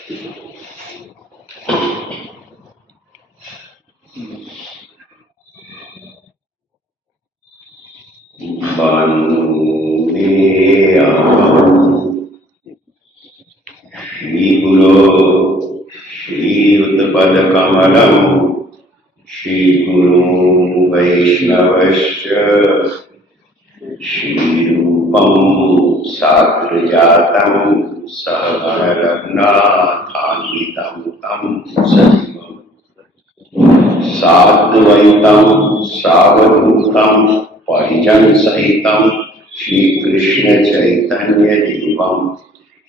श्रीगुरो श्रीयुतपदकमलं श्रीगुरुं वैष्णवश्च श्रीरूपं साग्रजातं सहगणरघुनाथान्वितं तं सजीवं साद्वैतं सावधूतं परिजनसहितं श्रीकृष्णचैतन्यदेवं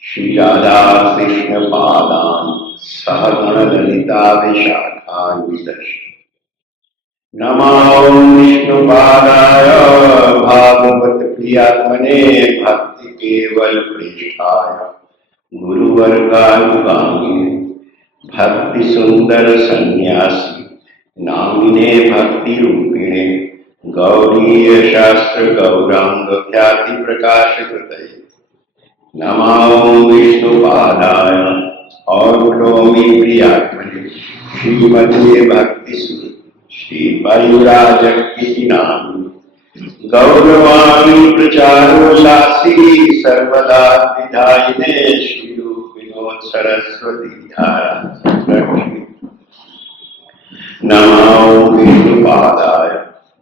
श्रीराधाकृष्णपादान् सहगणललिता विशाखान्वितश्च नमो विष्णुपादाय भागवतप्रियात्मने भक्तिकेवलप्रेष्ठाय गुरुवर्गानुगामिने भक्तिसुन्दरसन्न्यासी नामिने भक्तिरूपिणे गौरीयशास्त्रगौराङ्गख्यातिप्रकाशकृतये नमो विष्णुपादाय और नौमी प्रियात्मने श्रीमते भक्तिसुर श्री वायुराजकी नाम गौरवाणी प्रचारो शासी सर्वदा विधायिने श्री रूप विनोद सरस्वती धारा नमो विष्णुपादाय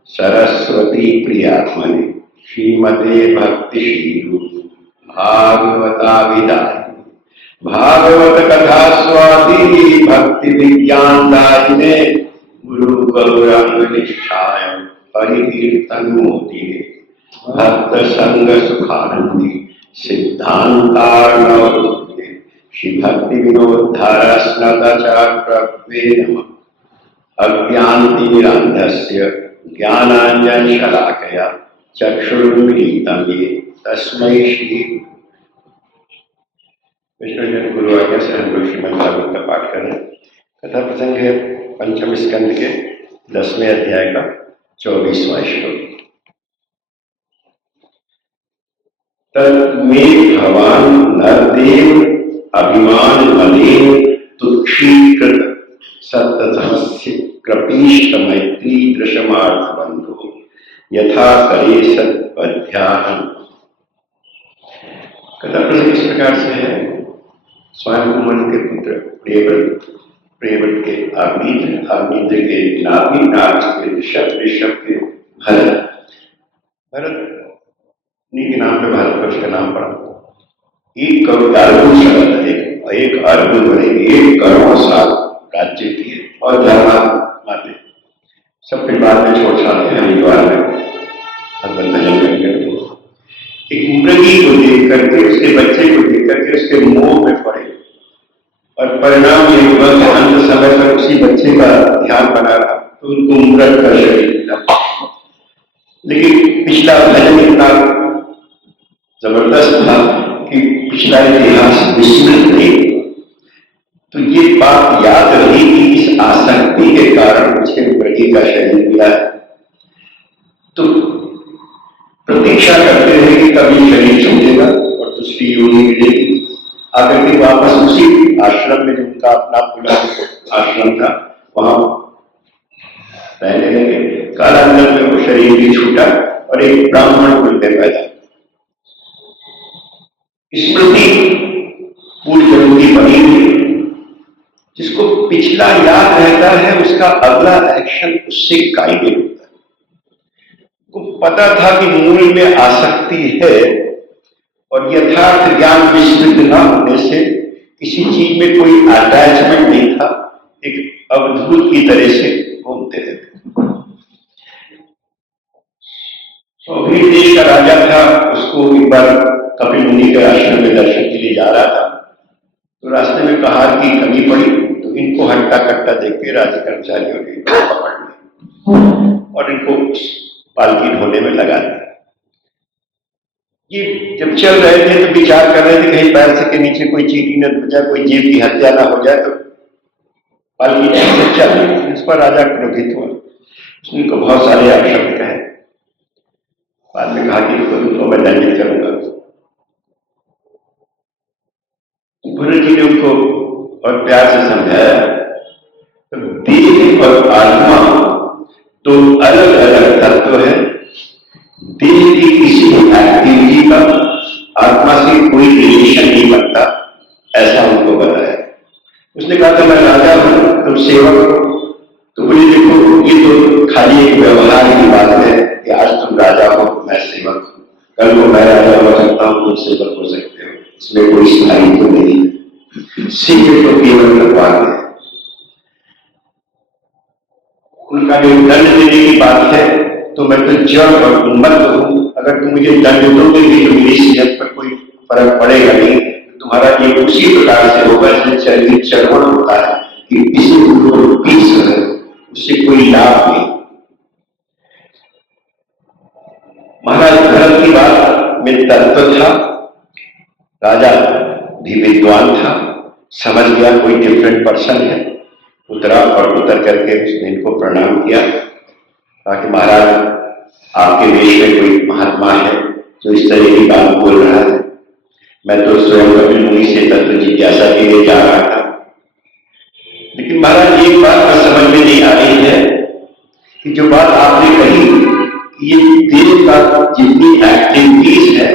सरस्वती प्रियात्मने श्रीमते भक्ति श्री रूप भागवता विदाय भागवत कथा स्वादी भक्ति विज्ञान दायिने गुरु गौरांग निष्ठाय परिकीर्तन मोदी भक्त संग सुखानंदी सिद्धांतार्णवरूपिणे श्री भक्ति विनोद धारा स्नाताचार्य नमः अज्ञानतिमिरान्धस्य ज्ञानाञ्जन शलाकया चक्षुरुन्मीलितं येन तस्मै श्री विष्णु गुरु आज्ञा से हम लोग श्रीमद् भागवत का पाठ करें। कथा प्रसंग है पंचम स्कंद के 10वें अध्याय का 24वां श्लोक। तन्मे भवान नरदेव अभिमान मलेन तुच्छीकृत सत्तमस्य कृपीष्ट मैत्री दृशमार्थ बंधु यथा करे सत्पद्यान। कथा प्रसंग इस प्रकार से है। स्वयं के पुत्र प्रियव्रत के आग्नेय के नाभि नाग के ऋषभ के भरत के नाम पे भारतवर्ष का नाम पड़ा। 1 करोड़ एक अर्ब बने 1 करोड़ साल राज्य किए और धर्मा माते सब फिर बाद में छोड़ छाड़ते हैं हरिद्वार में भगवत भजन करके। एक मृगी को देख करके उसके बच्चे को देख करके उसके मोह में पड़े और परिणाम ये हुआ कि अंत समय तक उसी बच्चे का ध्यान बना रहा तो उनको मृग का शरीर मिला। लेकिन पिछला भजन इतना जबरदस्त था कि पिछला इतिहास विस्मृत नहीं। तो ये बात याद रही कि इस आसक्ति के कारण उसके मृगी का शरीर मिला है। तो प्रतीक्षा करते रहे कि कभी शरीर छूटेगा और दूसरी योनि मिलेगी। आकर के वापस उसी आश्रम में जिनका अपना पूरा आश्रम था वहां रहने लगे। कालांतर में वो शरीर भी छूटा और एक ब्राह्मण कुल में पैदा। स्मृति पूरी जरूरी बनी हुई। जिसको पिछला याद रहता है उसका अगला एक्शन उससे गाइडेड होता है। को पता था कि मूल में आसक्ति है और यथार्थ ज्ञान विस्मृत न होने से किसी चीज में कोई अटैचमेंट नहीं था। एक अवधूत की तरह से घूमते रहते। सौभीर देश का राजा था। उसको एक बार कपिल मुनि के आश्रम में दर्शन के लिए जा रहा था तो रास्ते में कहार की कमी पड़ी तो इनको हट्टा कट्टा देख के राज्य कर्मचारियों ने पकड़ लिया और इनको पालकी ढोने में लगा दिया। ये जब चल रहे थे तो विचार कर रहे थे कहीं पैर से के नीचे कोई चीटी न बच जाए, कोई जीव की हत्या ना हो जाए तो पालकी से चल रही। इस पर राजा क्रोधित हुआ। उसने उनको बहुत सारे अपशब्द कहे। बाद में कहा कि उनको मैं दंडित करूंगा। गुरु जी ने उनको और प्यार से समझाया। तो देह और आत्मा तो अलग अलग तत्व है। देह की किसी भी एक्टिविटी का आत्मा से कोई रिलेशन नहीं बनता, ऐसा उनको बताया। उसने कहा था मैं राजा हूं, तुम सेवक हो। तो बोले देखो ये तो खाली एक व्यवहार की बात है कि आज तुम राजा हो मैं सेवक हूं, कल को मैं राजा हो सकता हूं तुम सेवक हो सकते हो, इसमें कोई स्थायित्व तो नहीं है। सीखे तो केवल भगवान है। उनका जो दंड देने की बात है तो मैं तो जड़ और उन्मत्त हूं, अगर तुम मुझे दंड दोगे भी तो मेरी सेहत पर कोई फर्क पड़ेगा नहीं। तुम्हारा ये उसी प्रकार से होगा जैसे चरवण होता है कि किसी को पीस कर उससे कोई लाभ नहीं। महाराज भरत की बात में तत्व था। राजा भी विद्वान था, समझ गया कोई डिफरेंट पर्सन है। उतरा और उतर करके उसने इनको प्रणाम किया, कहा कि महाराज आपके देश में कोई महात्मा है जो इस तरह की बात बोल रहा है। मैं तो स्वयं कपिल मुनि से तत्व जिज्ञासा के लिए जा रहा था, लेकिन महाराज एक बात मैं समझ में नहीं आ रही है कि जो बात आपने कही कि ये देह का जितनी एक्टिविटीज है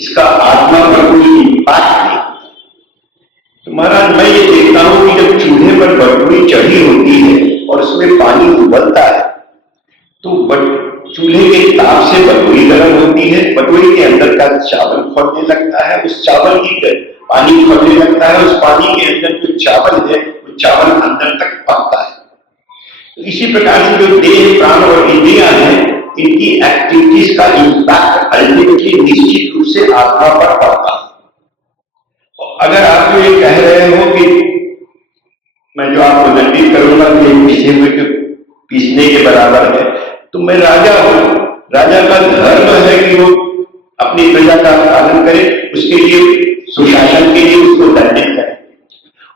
इसका आत्मा पर कोई इम्पैक्ट नहीं। तो महाराज मैं ये देखता हूं कि जब चूल्हे पर बटुई चढ़ी होती है और उसमें पानी उबलता है तो चूल्हे के ताप से बटुई गर्म होती है, बटुई के अंदर का चावल फटने लगता है, उस चावल की पानी फटने लगता है, उस पानी के अंदर जो चावल है वो चावल अंदर तक पकता है। तो इसी प्रकार से जो देह प्राण और इंद्रियां हैं इनकी एक्टिविटीज का इम्पैक्ट अल्टीमेटली निश्चित रूप से आत्मा पर पड़ता है। अगर आप ये कह रहे हो कि मैं जो आपको दंडित करूंगा कि पिसे हुए के पीसने के बराबर है, तो मैं राजा हूं, राजा का धर्म है कि वो अपनी प्रजा का पालन करे, उसके लिए सुशासन के लिए उसको दंडित करे।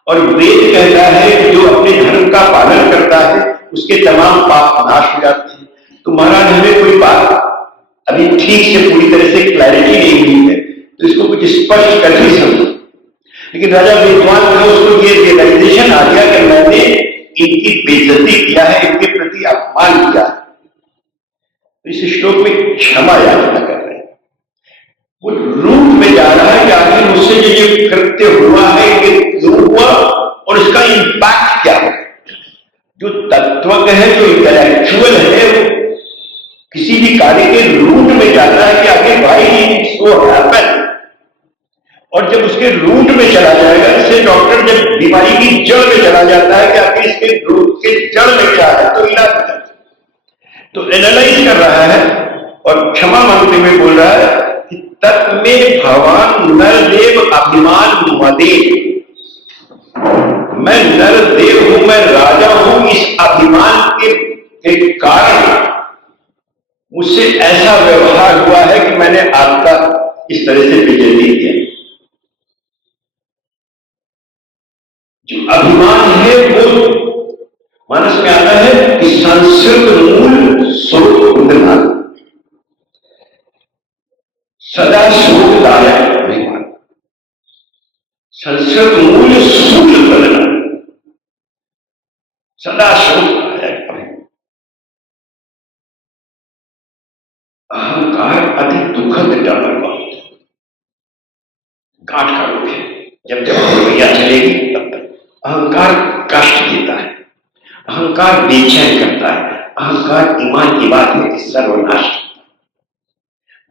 और वेद कहता है कि जो अपने धर्म का पालन करता है उसके तमाम पाप नाश हो जाते हैं। तो महाराज हमें कोई बात अभी ठीक से पूरी तरह से क्लैरिटी नहीं हुई है, तो इसको कुछ स्पष्ट कर ही समझो। लेकिन राजा विद्वान था, उसको ये रियलाइजेशन आ गया कि मैंने इनकी बेइज्जती किया है, इनके प्रति अपमान किया है। इस श्लोक में क्षमा याचना कर रहे हैं, वो रूप में जा रहा है कि आखिर मुझसे जो ये कृत्य हुआ है ये क्यों हुआ और इसका इंपैक्ट क्या है। जो तत्वज्ञ है, जो इंटेलेक्चुअल है, वो किसी भी कार्य के रूट में जाता है कि आखिर भाई इट्स सो हैपन, और जब उसके रूट में चला जाएगा, जैसे डॉक्टर जब बीमारी की जड़ में चला जाता है कि आखिर इसके रूट के जड़ में क्या है तो इलाज हो जाता है। तो एनालाइज कर रहा है और क्षमा मांगते हुए बोल रहा है कि तत्मे भगवान नरदेव अभिमान मदे, मैं नरदेव हूं, मैं राजा हूं, इस अभिमान के कारण मुझसे ऐसा व्यवहार हुआ है कि मैंने आपका इस तरह से बेइज्जती किया। जो अभिमान है वो मानस में आता है कि संस्कृत मूल शोक उन्नयन, सदा शोकदायक अभिमान, संस्कृत मूल शूल बदना, सदा शोकदायक अभिमान। अहंकार अति दुखद डाल गांठ का रोग है। जब जब भैया चलेगी तब तक अहंकार कष्ट देता है, अहंकार बेचैन करता है, अहंकार ईमान की बात है कि सर्वनाश करता है।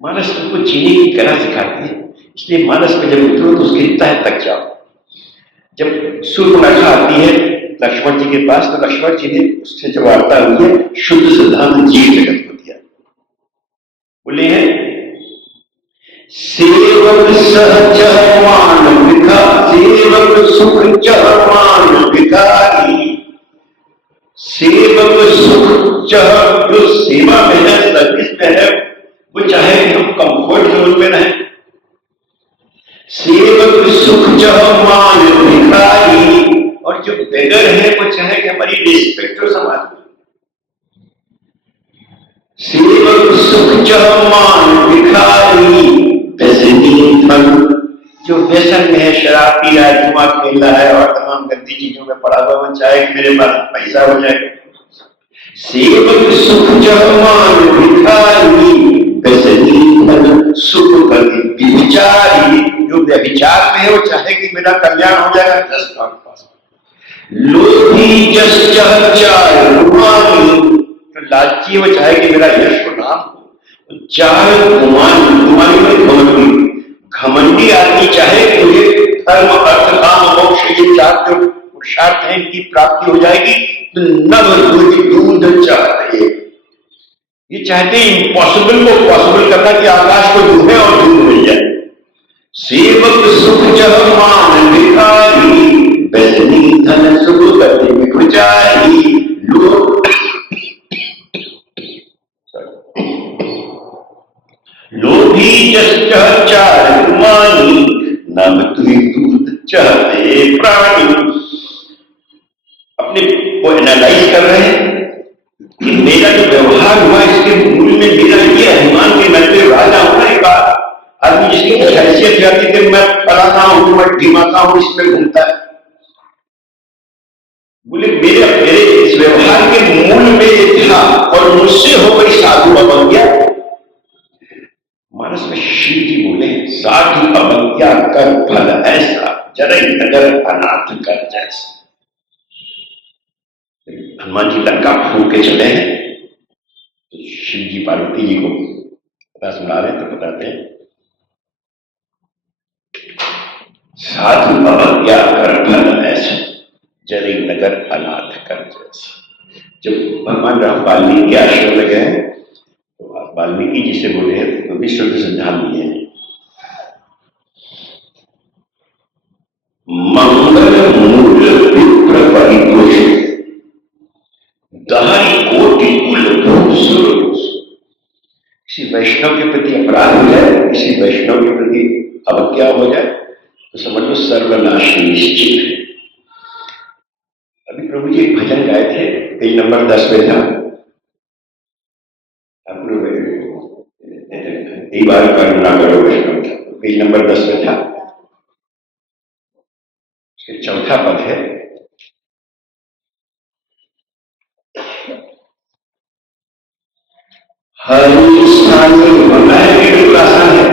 मानस तुमको जीने की कला सिखाती है, इसलिए मानस में जब उतरो तो उसके तह तक जाओ। जब सूर्पनखा आती है लक्ष्मण जी के पास, तो लक्ष्मण जी ने उससे जब वार्ता हुई है शुद्ध सिद्धांत जीव जगत को दिया। बोले हैं सेवक सहजमान विखा, सेवक सुख चहमान भिखारी, सेवक सुख चह, जो सेवा में है, सर्विस में है, वो चाहे कि हम कंफर्ट जोन में रहें। सेवक सुख चहमान भिखारी, और जो बेगर है वो चाहे कि हमारी रिस्पेक्ट हो समाज में। सेवक सुख चहमान भिखारी, जो जो व्यसन में है, शराब पी रहा है, जुआ खेल रहा है और तमाम गंदी चीजों में पड़ा हुआ, वो चाहे कि मेरे पास पैसा हो जाए। सेवक सुख जब मान भिखारी, व्यसनी धन सुख गति विचारी। जो व्यभिचार में है वो चाहे कि मेरा कल्याण हो जाएगा, जस्ट नॉट पॉसिबल। लोभी जस चाह चार रुमानी, जो लालची है वो चाहे कि मेरा यश को नाम हो। चार गुमानी में घमंडी, घमंडी आदमी चाहे कि मुझे धर्म अर्थ काम मोक्ष ये चार जो पुरुषार्थ हैं इनकी प्राप्ति हो जाएगी, तो नव दूध चाहते, ये चाहते इम्पॉसिबल को पॉसिबल करना कि आकाश को दूधे और दूध मिल जाए। सेवक सुख जब मान भिखारी, व्यसनी धन सुख गति विचारी। लोभी जस चाह चार गुमानी, नव दूध चाहते प्राणी। अपने को एनालाइज कर रहे हैं कि मेरा जो व्यवहार हुआ इसके मूल में मेरा ये अभिमान के मैं तो राजा हूं। एक बार आदमी जिसकी हैसियत जाती कि मैं फलाना हूं, मैं ढीमाता हूं, इसमें घूमता है। बोले मेरे इस व्यवहार के मूल में ये था और मुझसे हो गई साधु अवज्ञा। मानस में शिव जी बोले साधु अवज्ञा कर फल ऐसा, जरे नगर अनाथ कर जैसा। हनुमान जी लंका फूक के चले हैं तो शिव जी पार्वती जी को पता सुना रहे तो बताते हैं साधु अवज्ञा कर फल ऐसा, जरे नगर अनाथ कर जैसा। जब भगवान राम वाल्मीकि आश्रम में गए तो वाल्मीकि जी से बोले तो भी शुद्ध सिद्धांत दिए हैं, मंगल मूल विप्र परितोष दहाई कोटि कुल भूसुर। किसी वैष्णव के प्रति अपराध हो जाए, किसी वैष्णव के प्रति अवज्ञा हो जाए तो समझ लो सर्वनाश निश्चित है। अभी प्रभु जी एक भजन गाए थे, पेज नंबर 10 में था। एक बार करुणा करो वैष्णव था, पेज नंबर 10 में था। उसके चौथा पद है, हरि स्थाने आसान है,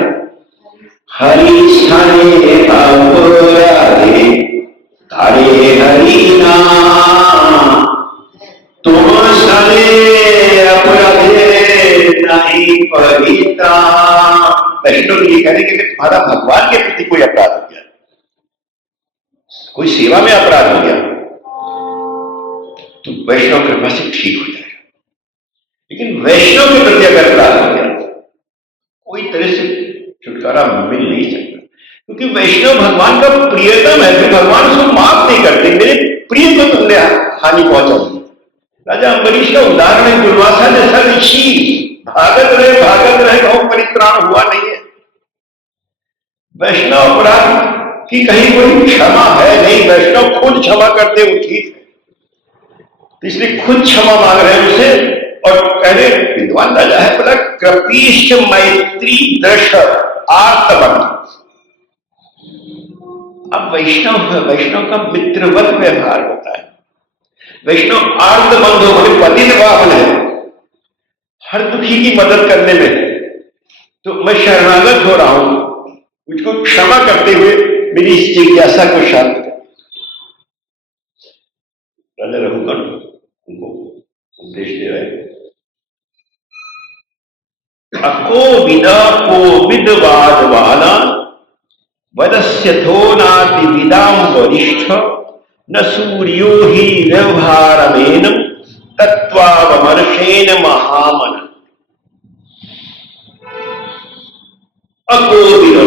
हरि स्थाने अपराधे तारे हरि नाम, तुम स्थाने अपराधे नहीं परिता। वैष्णव ये कह रहे कि तुम्हारा भगवान के प्रति कोई अपराध हो गया, कोई सेवा में अपराध हो गया तो वैष्णव कृपा से ठीक हो जाएगा। लेकिन वैष्णव के प्रति अगर अपराध हो गया कोई तरह से छुटकारा मिल नहीं सकता, क्योंकि वैष्णव भगवान का प्रियतम है। फिर भगवान उसको माफ नहीं करते, मेरे प्रिय को तुमने हानि पहुंचा दी। राजा अम्बरीश का उदाहरण है, दुर्वासा जैसा ऋषि भागत रहे कहूं परित्राण हुआ नहीं है। वैष्णव अपराध की कहीं कोई क्षमा है नहीं, वैष्णव खुद क्षमा करते हो ठीक है, इसलिए खुद क्षमा मांग रहे हैं उसे। और कह रहे विद्वान राजा है बोला कृपीश मैत्री दृश आर्तबंध। अब वैष्णव का मित्रवत व्यवहार होता है। वैष्णव आर्तबंध हो, पति निभावन है, हर दुखी की मदद करने में, तो मैं शरणागत हो रहा हूं, मुझको क्षमा करते हुए मेरी इस जिज्ञासा को शांत कर। राजा रघुगण उनको उपदेश दे रहे, कोविद वाद वाला वदस्य थोनाति विदाम वरिष्ठ, न सूर्यो ही व्यवहारमेन तत्वावमर्षेण महामन। अकोविद,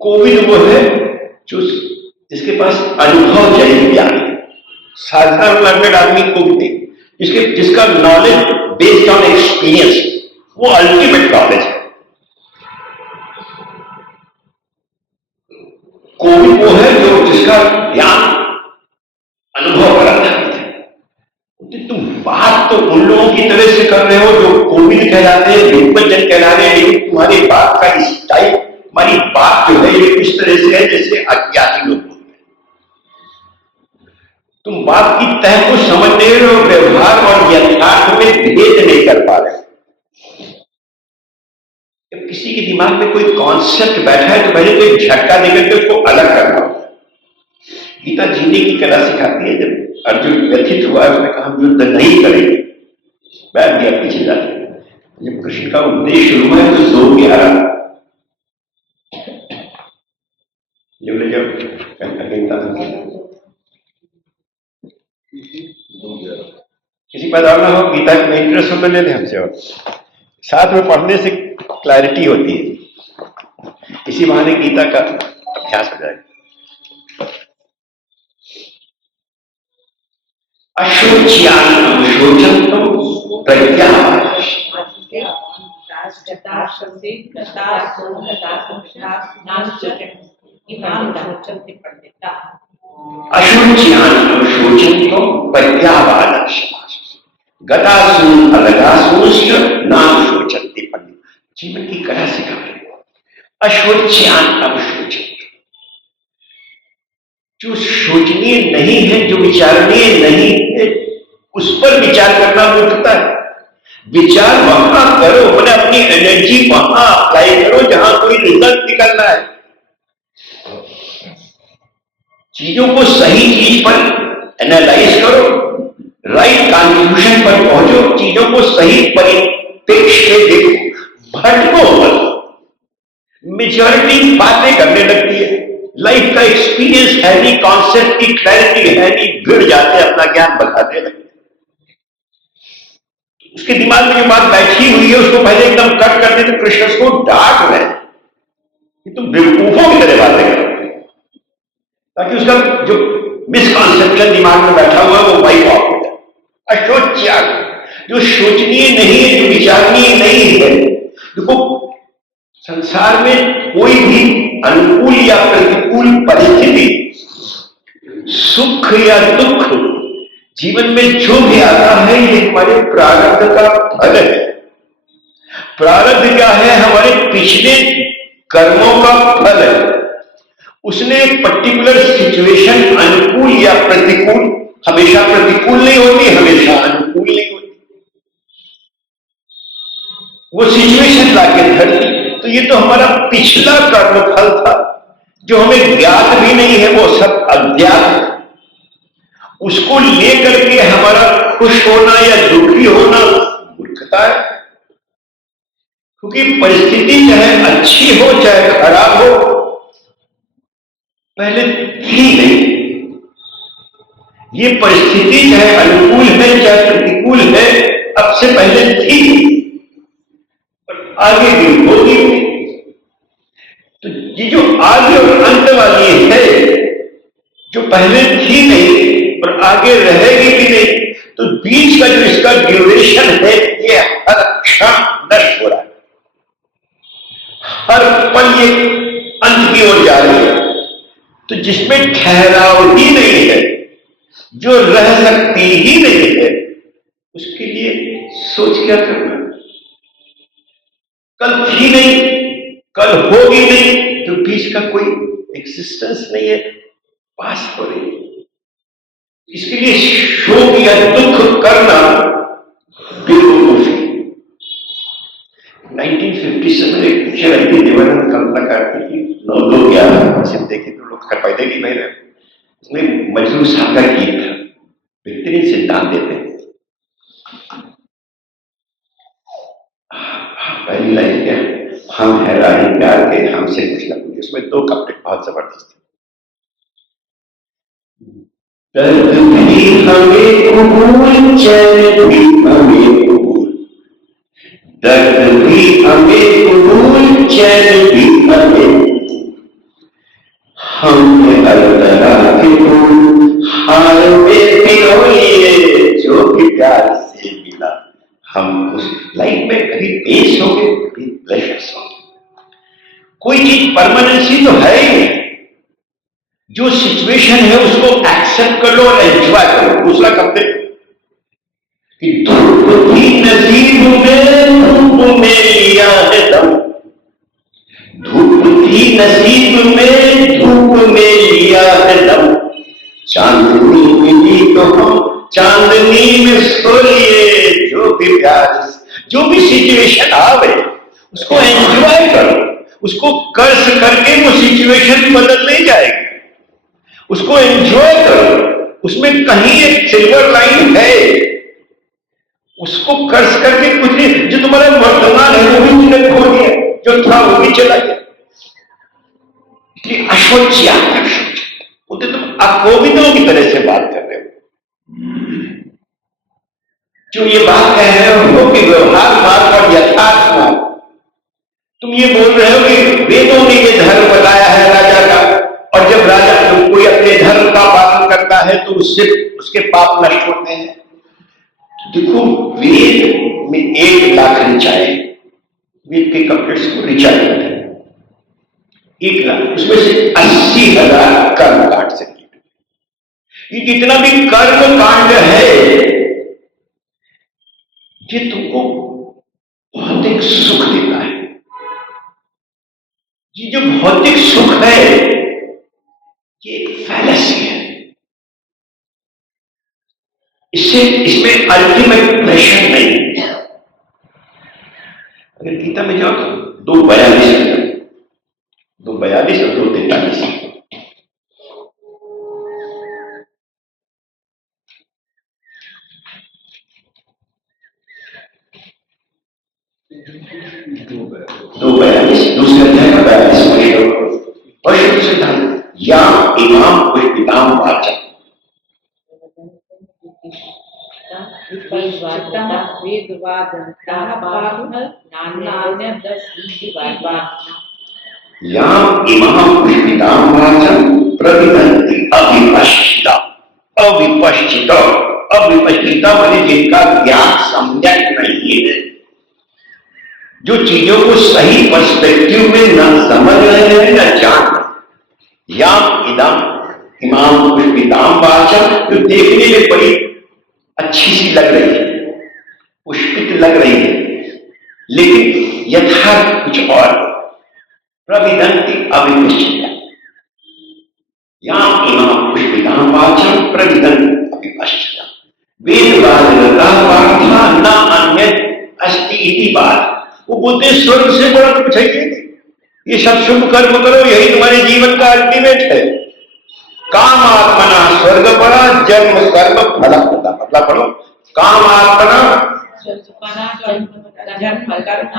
कोविद वो है जो जिसके पास अनुभव जनित ज्ञान है। साधारण लर्नेड आदमी को भी नहीं, जिसका नॉलेज बेस्ड ऑन एक्सपीरियंस, वो अल्टीमेट नॉलेज है। कोविद वो है जो जिसका ज्ञान अनुभव पर आधारित है। तुम बात तो उन लोगों की तरह से कर रहे हो जो कोविद कहलाते हैं, विद्वज्जन कहला रहे हैं, लेकिन तुम्हारी बात का स्टाइल हमारी बात जो है ये इस तरह से है जैसे अज्ञानी लोग बोलते हैं। तुम बात की तह को समझ नहीं रहे हो, व्यवहार और यथार्थ में भेद नहीं कर पा रहे। जब किसी के दिमाग में कोई कॉन्सेप्ट बैठा है तो पहले तो एक झटका देकर के उसको अलग करना होता है। गीता जीने की कला सिखाती है। जब अर्जुन व्यथित हुआ उसने कहा हम युद्ध नहीं करेंगे, बैठ गया पीछे जाके। जब कृष्ण का उपदेश शुरू हुआ तो 2:11 किसी पर ना हो गीता में इंटरेस्ट हो तो ले लें हमसे, और साथ में पढ़ने से क्लैरिटी होती है, इसी बहाने गीता का अभ्यास हो जाएगा। अशोच्यान शोचंतम प्रज्ञावान अशोच्यान शोचंतम प्रज्ञावान गतासून अलगासूश्च नाम शोचन्ते पंडित। जीवन की कला सिखा रहे हो। अशोच्यान अवशोचन, जो सोचनीय नहीं है, जो विचारणीय नहीं है, उस पर विचार करना मूर्खता है। विचार वहां करो, मैंने अपनी एनर्जी वहां अप्लाई करो जहां कोई रिजल्ट निकलना है। चीजों को सही चीज पर एनालाइज करो, राइट कंक्लूजन पर पहुंचो, चीजों को सही परिप्रेक्ष्य में देखो, भटको मत। मेजॉरिटी बातें करने लगती है, लाइफ का एक्सपीरियंस है नहीं, कॉन्सेप्ट की क्लैरिटी है नहीं, गिर जाते, अपना ज्ञान बढ़ाने लगते। उसके दिमाग में जो बात बैठी हुई है उसको पहले एकदम कट करते तो कृष्ण उसको डांट रहे कि तुम बेवकूफों की तरह बातें करो, ताकि उसका जो मिसकॉन्सेप्शन दिमाग में बैठा हुआ है वो वाइप ऑफ हो जाए। अशोच्या, जो सोचनीय नहीं है, जो विचारणीय नहीं है। देखो संसार में कोई भी अनुकूल या प्रतिकूल परिस्थिति, सुख या दुख, जीवन में जो भी आता है ये हमारे प्रारब्ध का फल है। प्रारब्ध क्या है? हमारे पिछले कर्मों का फल है। उसने पर्टिकुलर सिचुएशन अनुकूल या प्रतिकूल, हमेशा प्रतिकूल नहीं होती, हमेशा अनुकूल नहीं होती, वो सिचुएशन लाके धरती। तो ये तो हमारा पिछला कर्मफल था जो हमें ज्ञात भी नहीं है, वो सब अज्ञात है। उसको लेकर के हमारा खुश होना या दुखी होना मूर्खता है, क्योंकि परिस्थिति चाहे अच्छी हो चाहे खराब हो, पहले थी नहीं। ये परिस्थिति चाहे अनुकूल है चाहे प्रतिकूल है, अब से पहले थी और आगे भी होगी। तो ये जो आगे और अंत वाली है, जो पहले थी नहीं और आगे रहेगी भी नहीं, तो बीच का जो इसका ड्यूरेशन है ये हर क्षण नष्ट हो रहा है, हर पल ये अंत की ओर जा रही है। तो जिसमें ठहराव ही नहीं है, जो रह सकती ही नहीं है, उसके लिए सोच क्या करना। कल थी नहीं, कल होगी नहीं, तो बीच का कोई एक्सिस्टेंस नहीं है, पास हो रही है। इसके लिए शोक या दुख करना बेवकूफी। 1957 एक पिक्चर आई थी, देवानंद कल्पना करती थी, 9 लोग 11 सिर्फ देखे तो लोग कर पाते नहीं भाई। इसमें मजनू साहब का गीत था, बेहतरीन सिद्धांत देते हैं। पहली लाइन क्या, हम है राही प्यार के, हमसे कुछ न पूछे। उसमें 2 कपड़े बहुत जबरदस्त थे। दर्द भी हमें कबूल, चैन भी हमें कबूल, दर्द भी हमें कबूल, चैन भी हमें, हमने हर तरह के फूल हार में पिरोए, जो भी प्यार से मिला हम उस लाइफ में कभी पेश हो गए, कभी ब्लशर्स हो गए। कोई चीज परमानेंसी तो है ही नहीं। जो सिचुएशन है उसको एक्सेप्ट कर लो और एंजॉय करो। दूसरा कब तक कि धूप थी नसीब में, धूप में लिया है दम, धूप थी नसीब में धूप में लिया है दम, चांदनी मिली तो हम चांदनी में सो लिए। जो भी प्यार, जो भी सिचुएशन आवे उसको एंजॉय करो, उसको कर्ज करके वो सिचुएशन बदल नहीं जाएगी। उसको एंजॉय करो, उसमें कहीं एक सिल्वर लाइन है। उसको कर्ज करके कुछ नहीं, जो तुम्हारा वर्तमान है वो भी तुमने खो दिया, जो था वो भी चला गया। अशोच्या वो तो तुम अकोविदों की तरह से बात कर रहे हो। जो ये बात कह रहे हो कि व्यवहार मार्ग और यथार्थ मार्ग, तुम ये बोल रहे हो कि वेदों ने ये धर्म बताया है राजा का, और जब राजा कोई अपने धर्म का पालन करता है तो उससे उसके पाप नष्ट होते हैं। देखो, वेद में 1 लाख ऋचाएं, वेद के कपड़े को ऋचा कहते हैं। 1 लाख, उसमें से 80,000 कर्म कांड से किए। ये जितना भी कर्म कांड है ये तुमको भौतिक सुख देता है। ये जो भौतिक सुख है ये एक फैलेसी है। इसमें अल्टीमेट प्लेजर नहीं है। अगर गीता में जाओ तो 2:42 और 2:43 दूसरे अध्याय का 42 सिद्धांत, या इमाम पुष्पिताम वाचा, याम इमाम पुष्पिताम वाचम प्रविदन्ति अविपश्चिता। अविपश्चिता, अविपश्चिता माने जिनका ज्ञान सम्यक नहीं है, जो चीजों को सही पर्सपेक्टिव में न समझ रहे हैं न जान रहे। याम इदम इमाम पुष्पिताम वाचम, जो देखने में बड़ी अच्छी सी लग रही है, पुष्पित लग रही है, लेकिन यथार्थ कुछ और। प्रविदन्ति अविपश्चिता, याम इमाम पुष्पिताम वाचम प्रविदन्ति अविपश्चिता। वेदवादगता पार्था न अन्य अस्ति इति बात। वो बोलते स्वर्ग से बड़ा कुछ है ये सब शुभ कर्म करो, यही तुम्हारे जीवन का अल्टीमेट है। काम आत्मना स्वर्ग पड़ा जन्म कर्म फल होता। मतलब पढ़ो, काम आत्मना जन्म कर्म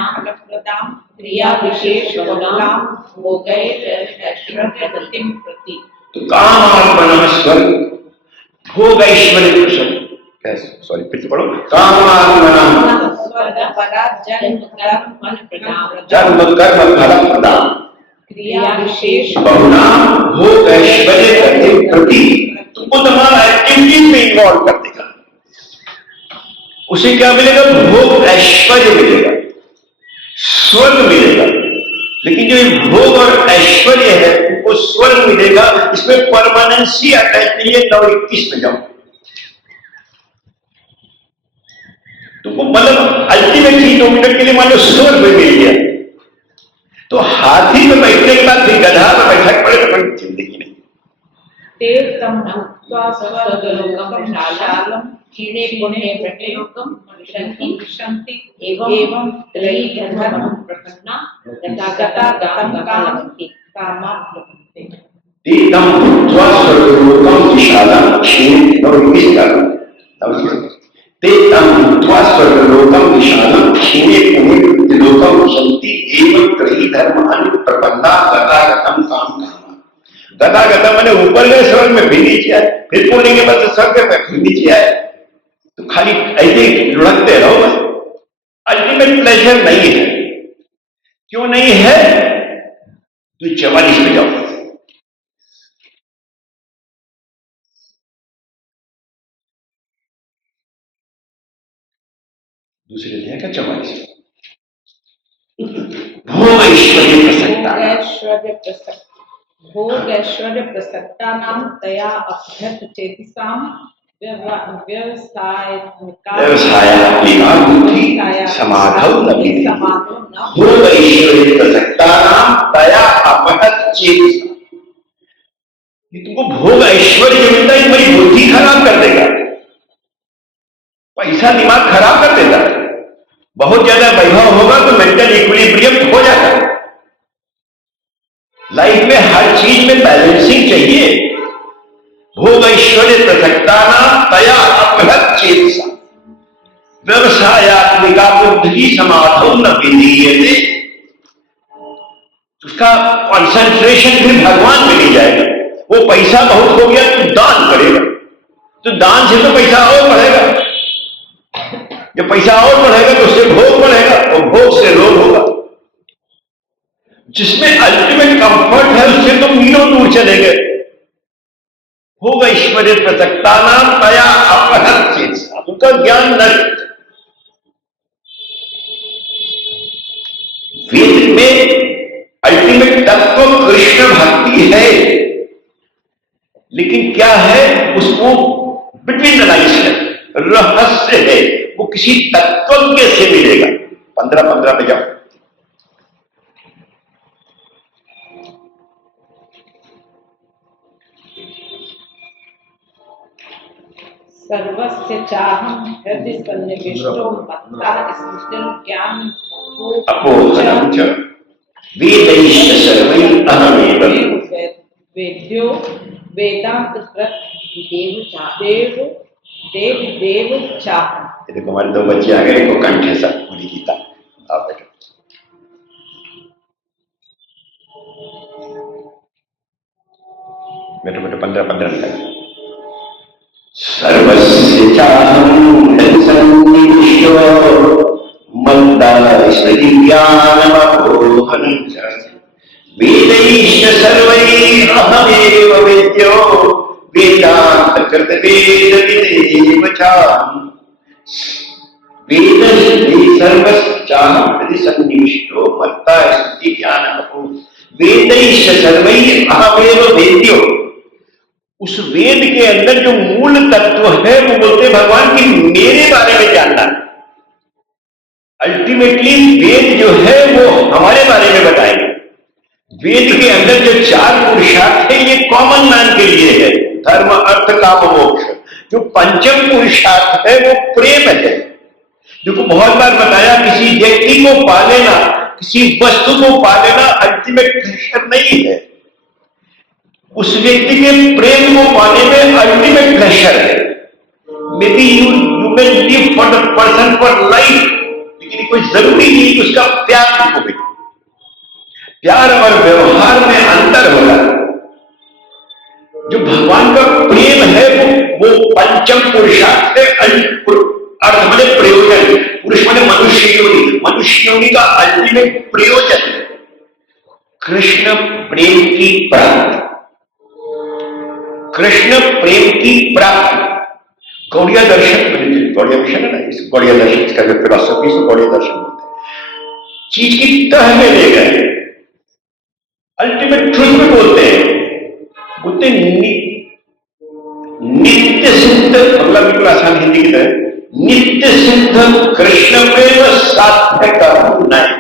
क्रिया विशेष हो गए प्रति। तो काम आत्मना स्वर्ग भोग ऐश्वर्य प्रसन्न, सॉरी फिर से पढ़ो, काम आत्मना जन्म कर्म फल प्रदान क्रिया विशेष बहुनाम भोग ऐश्वर्य प्रति। तुमको तुम्हारा एक्टिविटीज में इन्वॉल्व कर देगा। उसे क्या मिलेगा? भोग ऐश्वर्य मिलेगा, स्वर्ग मिलेगा। लेकिन जो ये भोग और ऐश्वर्य है वो स्वर्ग मिलेगा, इसमें परमानेंसी अटैच नहीं है। 9:21 में जाओ, तुमको मतलब अल्टीमेट ही 2 मिनट के लिए मान लो स्वर्ग में मिल गया, तो हाथी में बैठने के बाद फिर गधा में बैठक पड़े तो कोई जिंदगी नहीं। क्षीणे पुण्ये प्रत्ययोगम विशन्ति एवं त्रयी धर्म प्रपन्ना गता काम कामाप्लवन्ते। तेतम भूत्वा स्वर्गलोकं विशालं क्षीणे पुण्ये प्रत्ययोगम विशन्ति एवं त्रयी धर्मान् प्रपन्ना गता गतम काम कामा। गता गता मैंने ऊपर गए स्वर्ग में, फिर नीचे आए, फिर पुण्य के बाद स्वर्ग में, फिर नीचे आए। तो खाली ऐसे लुढ़कते रहो बस। अल्टीमेट प्लेजर नहीं है। क्यों नहीं है? तो 44 में जाओ, दूसरे अध्याय का 44। भोग ऐश्वर्य प्रसक्ता भोग ऐश्वर्य प्रसक्ता नाम तया अभ्यत चेतिसाम व्यवसायात्मिका बुद्धि समाधौ न विधि भोग ऐश्वर्य प्रसक्तानां तया अपहत चेतसा। तुमको भोग ऐश्वर्य मिलता है, तुम्हारी बुद्धि खराब कर देगा। पैसा दिमाग खराब कर देता है। बहुत ज्यादा वैभव होगा तो मेंटल इक्विलिब्रियम हो जाता है। लाइफ में हर चीज में बैलेंसिंग चाहिए। भोग ऐश्वर्य प्रसक्तानां तया अपहत चेतसा व्यवसायात्मिका बुद्धि समाधौ न विधीयते। उसका कंसंट्रेशन फिर भगवान में नहीं जाएगा। वो पैसा बहुत हो गया तो दान करेगा, तो दान से तो पैसा और बढ़ेगा। जब पैसा और बढ़ेगा तो उससे भोग बढ़ेगा और भोग से रोग होगा। जिसमें अल्टीमेट कंफर्ट है उससे तो मीलों दूर चले गए। भोग ऐश्वर्य प्रसक्तानां तया अपहत चेतसा, उनका ज्ञान नष्ट। वेद में अल्टीमेट तत्व कृष्ण भक्ति है, लेकिन क्या है उसको बिटवीन द लाइन्स है, रहस्य है। वो किसी तत्वज्ञ से मिलेगा। 15 पे जाओ। सर्वस्य चाहं हृदि सन्निविष्टो मत्तः स्मृतिं ज्ञान अपोहनं च वेदैश्च सर्वैः अहमेव वेद्यो वेदांत कृत देव चाह। देखो हमारे 2 बच्चे आ गए, इनको कंठ है सब पूरी गीता। आप बैठो। बैठो 15 मिनट। सर्वस्य चाहं हृदि सन्निविष्टो मत्तः स्मृतिज्ञानमपोहनं च वेदैश्च सर्वैः अहमेव वेद्यो वेदान्तकृत वेदविदेव चाहम्। सर्वश्चाहं हृदि सन्निविष्टो मत्तः स्मृतिज्ञानमपोहनं वेदैश्च सर्वैः अहमेव वेद्यो। उस वेद के अंदर जो मूल तत्व है वो बोलते भगवान की मेरे बारे में जानना। अल्टीमेटली वेद जो है वो हमारे बारे में बताएंगे। वेद के अंदर जो 4 पुरुषार्थ है ये कॉमन मैन के लिए है, धर्म अर्थ काम मोक्ष। जो पंचम पुरुषार्थ है वो प्रेम है। देखो बहुत बार बताया, किसी व्यक्ति को पा लेना, किसी वस्तु को पा लेना अल्टीमेट प्लेजर नहीं है। उस व्यक्ति के प्रेम को पाने में अल्टीमेट प्लेजर है। May be you can live for the person for life, लेकिन कोई जरूरी नहीं कि उसका प्यार को भी। प्यार और व्यवहार में अंतर होगा। जो भगवान का प्रेम है वो पंचम पुरुषार्थ है। अर्थ माने प्रयोजन, पुरुष माने मनुष्य योनि, मनुष्य योनि का अल्टीमेट प्रयोजन कृष्ण प्रेम की प्राप्ति। कृष्ण प्रेम की प्राप्ति गौड़िया दर्शन, गौड़िया मिशन है ना, इस गौड़िया दर्शन का जो फिलॉसफी से गौड़िया दर्शन बोलते हैं। चीज की तह में ले गए, अल्टीमेट ट्रुथ में बोलते हैं। बोलते नित्य सिद्ध, मतलब बिल्कुल आसान हिंदी की तरह, नित्य सिद्ध कृष्ण प्रेम साध्य कर्म नहीं।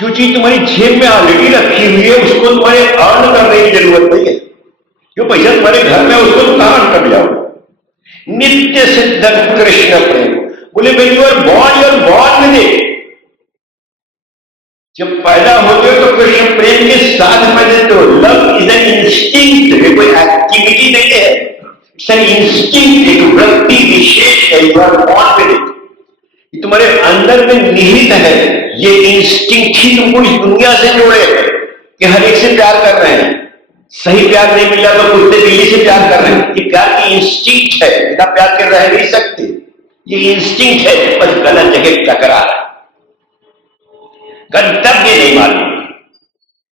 जो चीज तुम्हारी जेब में ऑलरेडी रखी हुई है उसको तुम्हारे अर्न करने की जरूरत नहीं है। जो पैसा तुम्हारे घर में उसको तुम कहां अर्न कर जाओगे। नित्य सिद्ध कृष्ण प्रेम, बोले भाई you are born with it. जब पैदा होते हो तो कृष्ण प्रेम के साथ पैदा हो। लव इज एन इंस्टिंक्ट, कोई एक्टिविटी नहीं है, इट्स एन इंस्टिंक्ट, एक वृत्ति विशेष है। You are born with it, ये तुम्हारे अंदर में निहित है। ये इंस्टिंक्ट ही तुमको इस दुनिया से जोड़े कि हर एक से प्यार कर रहे हैं। सही प्यार नहीं मिला तो कुत्ते बिल्ली से प्यार कर रहे हैं। ये प्यार की इंस्टिंक्ट है, बिना प्यार के रह नहीं सकते। ये इंस्टिंक्ट है, बस गलत जगह टकरा रहा है, गंतव्य नहीं मालूम।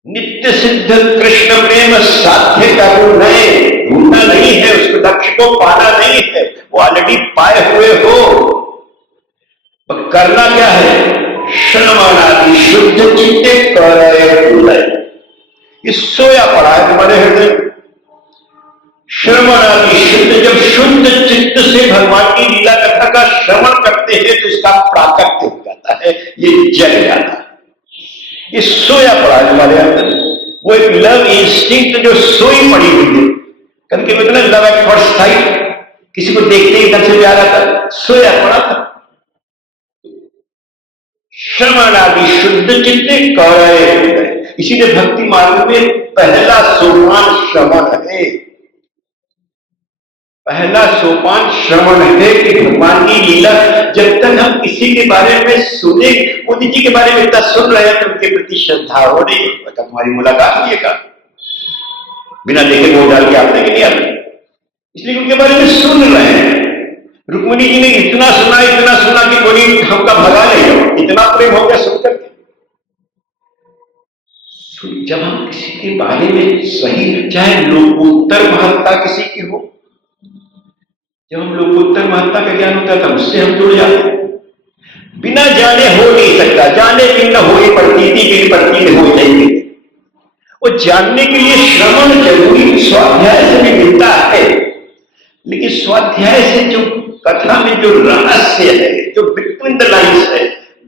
नित्य सिद्ध कृष्ण प्रेम साध्य कर्म नहीं, ढूंढना नहीं है, उसको लक्ष्य को पाना नहीं है, वो ऑलरेडी पाए हुए हो। तो करना क्या है? श्रवणादि शुद्ध चित्ते करे। ये सोया पड़ा है तुम्हारे हृदय। श्रवणादि शुद्ध, जब शुद्ध चित्त से भगवान की लीला कथा का श्रवण करते हैं तो इसका प्राकट्य हो जाता है, ये जग जाता है, ये सोया पड़ा है हमारे अंदर। वो एक लव इंस्टिंक्ट जो सोई पड़ी हुई है, कभी कभी लव एट फर्स्ट साइट, किसी को देखते ही घर से प्यार आता है, सोया पड़ा था। श्रवणादि शुद्ध चित्त कौरय, इसीलिए भक्ति मार्ग में पहला सोपान श्रवण है, पहला सोपान श्रवण है कि भगवान की लीला। जब तक हम किसी के बारे में सुने, मोदी जी के बारे में इतना सुन रहे हैं तो उनके प्रति श्रद्धा हो रही है, तुम्हारी मुलाकात हुई है का बिना देखे वोट डाल के आपने नहीं आते, इसलिए उनके बारे में सुन रहे हैं। रुक्मिणी जी ने इतना सुना कि कोई हमका भगा नहीं हो, इतना प्रेम हो गया सुनकर। जब हम किसी के बारे में सही, चाहे लोकोत्तर महत्ता किसी की हो, जब हम लोकोत्तर महत्ता का ज्ञान होता है तब उससे हम जुड़ जाते हैं। बिना जाने हो नहीं सकता, जाने बिना हो ही प्रतीति के प्रतीत हो जाएंगे। वो जानने के लिए श्रवण जरूरी, स्वाध्याय से भी मिलता है, लेकिन स्वाध्याय से जो कथा में जो रहस्य है, जो बिटवीन द लाइन्स है,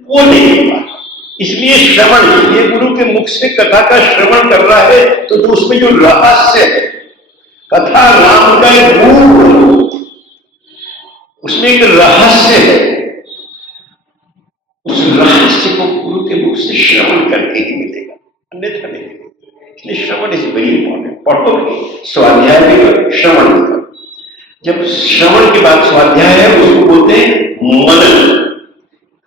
वो नहीं मिल पाता। इसलिए श्रवण, ये गुरु के मुख से कथा का श्रवण कर रहा है तो जो उसमें जो रहस्य है, कथा राम का एक रूप, उसमें एक रहस्य है, उस रहस्य को गुरु के मुख से श्रवण करके ही मिलेगा, अन्यथा नहीं मिलेगा। इसलिए श्रवण इज वेरी इंपॉर्टेंट। पढ़ोगे स्वाध्याय में श्रवण होगा, जब श्रवण के बाद स्वाध्याय है उसको बोलते हैं मनन।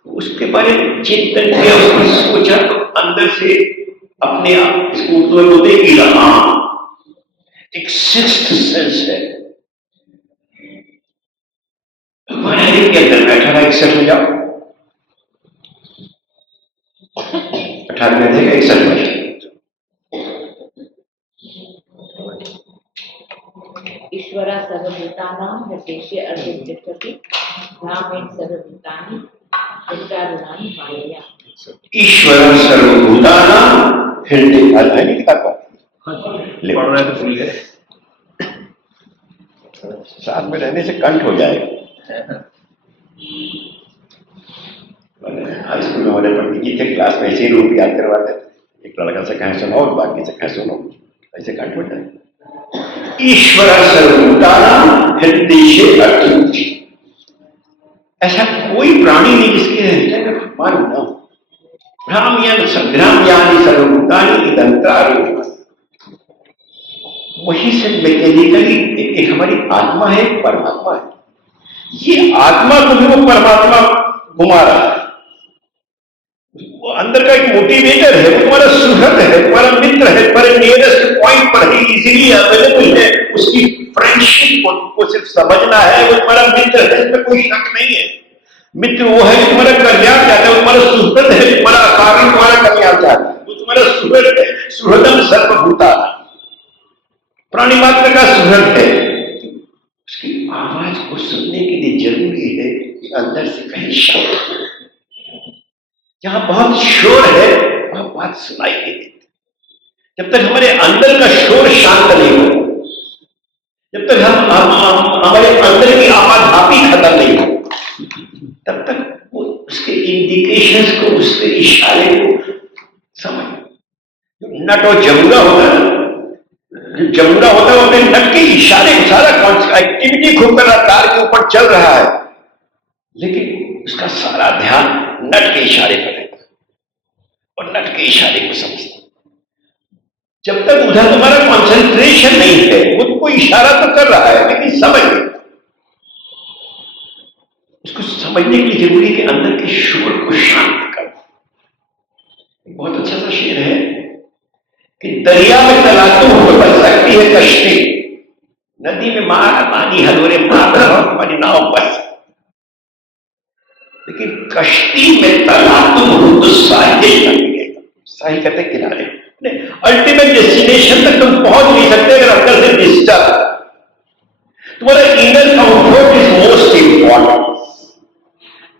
उसके बारे में चिंतन किया, उसको सोचा तो अंदर से अपने आप, इसको उर्दू में बोलते हैं इल्हाम, एक सिक्स्थ सेंस है। हमारे के अंदर बैठा है, 61 में जाओ, 18 में देगा 61 में। ईश्वरा सर्वभूतानां हृदयेषु अर्जुन तिष्ठति, धामेन सर्वभूतानि हृदयारूढानि मायया। ईश्वरा सर्वभूतानां हृदय, अध्ययन नहीं लिखा था, पढ़ रहे तो भूल गए, साथ में रहने से कंठ हो जाएगा। हाई स्कूल में हमारे पंडित जी थे, क्लास में ऐसे ही रूप याद करवाते थे, एक लड़का से कहें सुनो और बाकी से कहें सुनो, ऐसे कंठ हो जाए। ईश्वर सर्वभूतानां हृदयेषु अर्जुन, ऐसा कोई प्राणी नहीं जिसके हृदय में भगवान न हो। भ्राम्यानि सर्वभूतानि इदंतारूढानि, वही से मैकेनिकली एक हमारी आत्मा है, परमात्मा है, ये आत्मा को भी वो परमात्मा घुमा रहा है। वो अंदर का एक मोटिवेटर है, वो तुम्हारा सुहृद है, तुम्हारा मित्र है, तुम्हारे नियरेस्ट पॉइंट पर ही इजीली अवेलेबल है, उसकी फ्रेंडशिप को सिर्फ समझना है, वो तुम्हारा मित्र है, इसमें कोई शक नहीं है। मित्र वो है जो तुम्हारा कल्याण चाहता है, वो तुम्हारा सुहृद है, तुम्हारा कारण तुम्हारा कल्याण चाहता है, वो तुम्हारा सुहृद है। सुहृदम सर्वभूतानां, प्राणी मात्र का सुहृद है। उसकी आवाज को सुनने के लिए जरूरी है कि अंदर से कहीं शब्द, जहां बहुत शोर है वहां बात सुनाई नहीं देती। जब तक हमारे अंदर का शोर शांत नहीं हो, जब तक हम हमारे अंदर की आपाधापी खत्म नहीं हो, तब तक वो उसके इंडिकेशंस को, उसके इशारे को समझ। नट और जमुरा होता है, जमुरा होता है वो अपने नट के इशारे, सारा एक्टिविटी खूब कर रहा, तार के ऊपर चल रहा है, लेकिन उसका सारा ध्यान नट के इशारे पर रहता है और नट के इशारे को समझता। जब तक उधर तुम्हारा कंसंट्रेशन नहीं है, वो तुमको इशारा तो कर रहा है लेकिन समझ नहीं। उसको समझने के लिए जरूरी है कि अंदर के शोर को शांत कर। बहुत अच्छा सा शेर है कि दरिया में तलातू हो बच सकती है कश्ती, नदी में पानी हलोरे मार नाव बच, लेकिन कश्ती में तलातुम हो तो साहिल न मिलेगा। साहिल कहते किनारे, अल्टीमेट डेस्टिनेशन तक तुम पहुंच नहीं सकते अगर अंदर से डिस्टर्ब। तुम्हारा inner comfort is most important.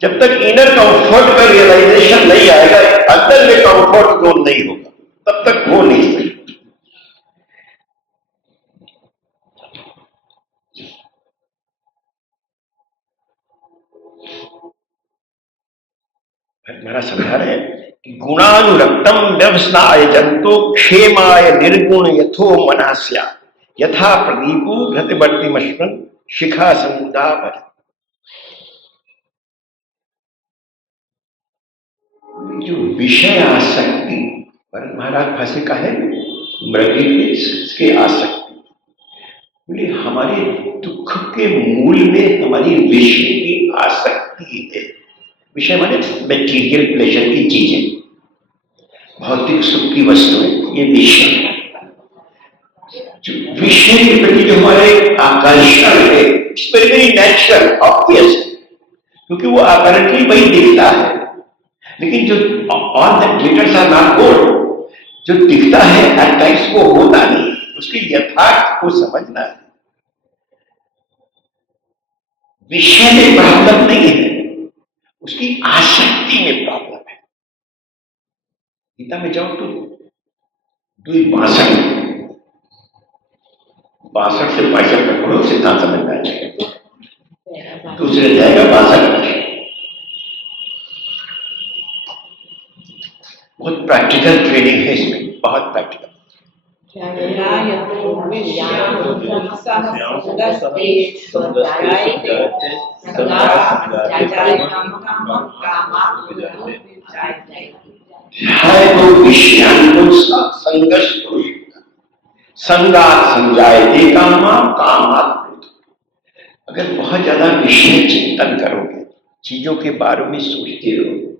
जब तक इनर कंफर्ट का रियलाइजेशन नहीं आएगा, अंदर में कंफर्ट जोन नहीं होगा, तब तक हो नहीं सकता। हमारा समझा रहे हैं कि गुणानुरक्तम व्यवस्नाय जंतो क्षेमाय निर्गुण यथो मनास्या यथा प्रदीपो घृतवर्तिमश्मन शिखा समुदा भर। जो विषय आसक्ति पर महाराज फंसे का है मृगी के आसक्ति, बोले हमारे दुख के मूल में हमारी विषय की आसक्ति है। विषय माने मेटीरियल प्लेजर की चीजें, भौतिक सुख की वस्तुएं, ये विषय। जो विषय के प्रति जो हमारे आकर्षण है, it's very very natural, obvious, क्योंकि वो अपैरेंटली वही दिखता है। लेकिन जो all that glitters are not gold, जो दिखता है एट टाइम्स वो होता नहीं, उसके यथार्थ को समझना है। विषय में प्रॉब्लम नहीं है, उसकी आसक्ति में प्रॉब्लम है। गीता में जाओ तो 62 से 65 तक पढ़ो, सिद्धांत समझ में आ जाएगा। दूसरे जाएगा 62। बहुत प्रैक्टिकल ट्रेनिंग है इसमें, बहुत प्रैक्टिकल। संगात संजायते कामा कामात्। अगर बहुत ज्यादा विषय चिंतन करोगे, चीजों के बारे में सोचते रहोगे,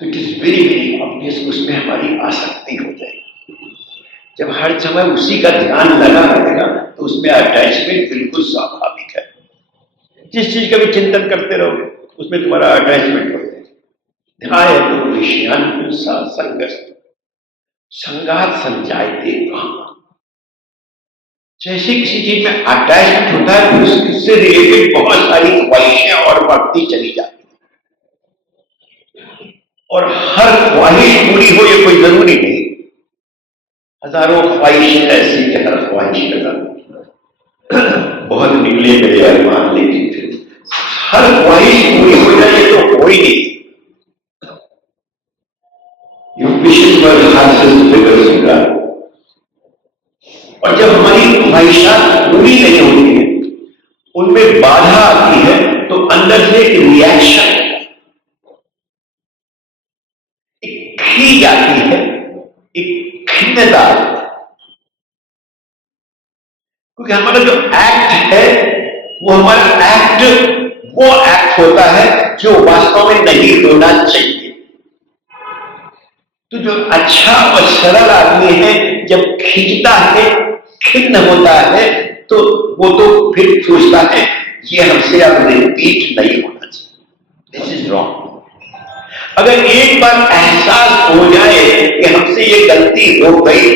तो it is very very obvious उसमें हमारी आसक्ति हो जाएगी। जब हर समय उसी का ध्यान लगा रहेगा तो उसमें अटैचमेंट बिल्कुल स्वाभाविक है। जिस चीज का भी चिंतन करते रहोगे उसमें तुम्हारा अटैचमेंट हो जाएगा। ध्याय तो विषयान संगस्त संगात संजायते कामा। जैसे किसी चीज में अटैचमेंट होता है तो उससे रिलेटेड बहुत सारी ख्वाहिशें और बढ़ती चली जाती है, और हर ख्वाहिश पूरी हो ये कोई जरूरी नहीं। हजारों ख्वाहिशें ऐसी कि हर ख्वाहिश लगा बहुत निकले मेरे अरमान, लेकिन फिर हर ख्वाहिश पूरी हो जाए तो हो ही नहीं। You wishes were horses figures in God. और जब हमारी ख्वाहिशात पूरी नहीं होती है, उनमें बाधा आती है, तो अंदर से एक रिएक्शन, एक खींच आती है, एक खिन्नता। क्योंकि हमारा जो एक्ट है वो हमारा एक्ट वो एक्ट होता है जो वास्तव में नहीं होना चाहिए। तो जो अच्छा और सरल आदमी है जब खींचता है, खिन्न होता है, तो वो तो फिर सोचता है ये हमसे अब रिपीट नहीं होना चाहिए, दिस इज रॉन्ग। अगर एक बार एहसास हो जाए कि हमसे ये गलती हो गई,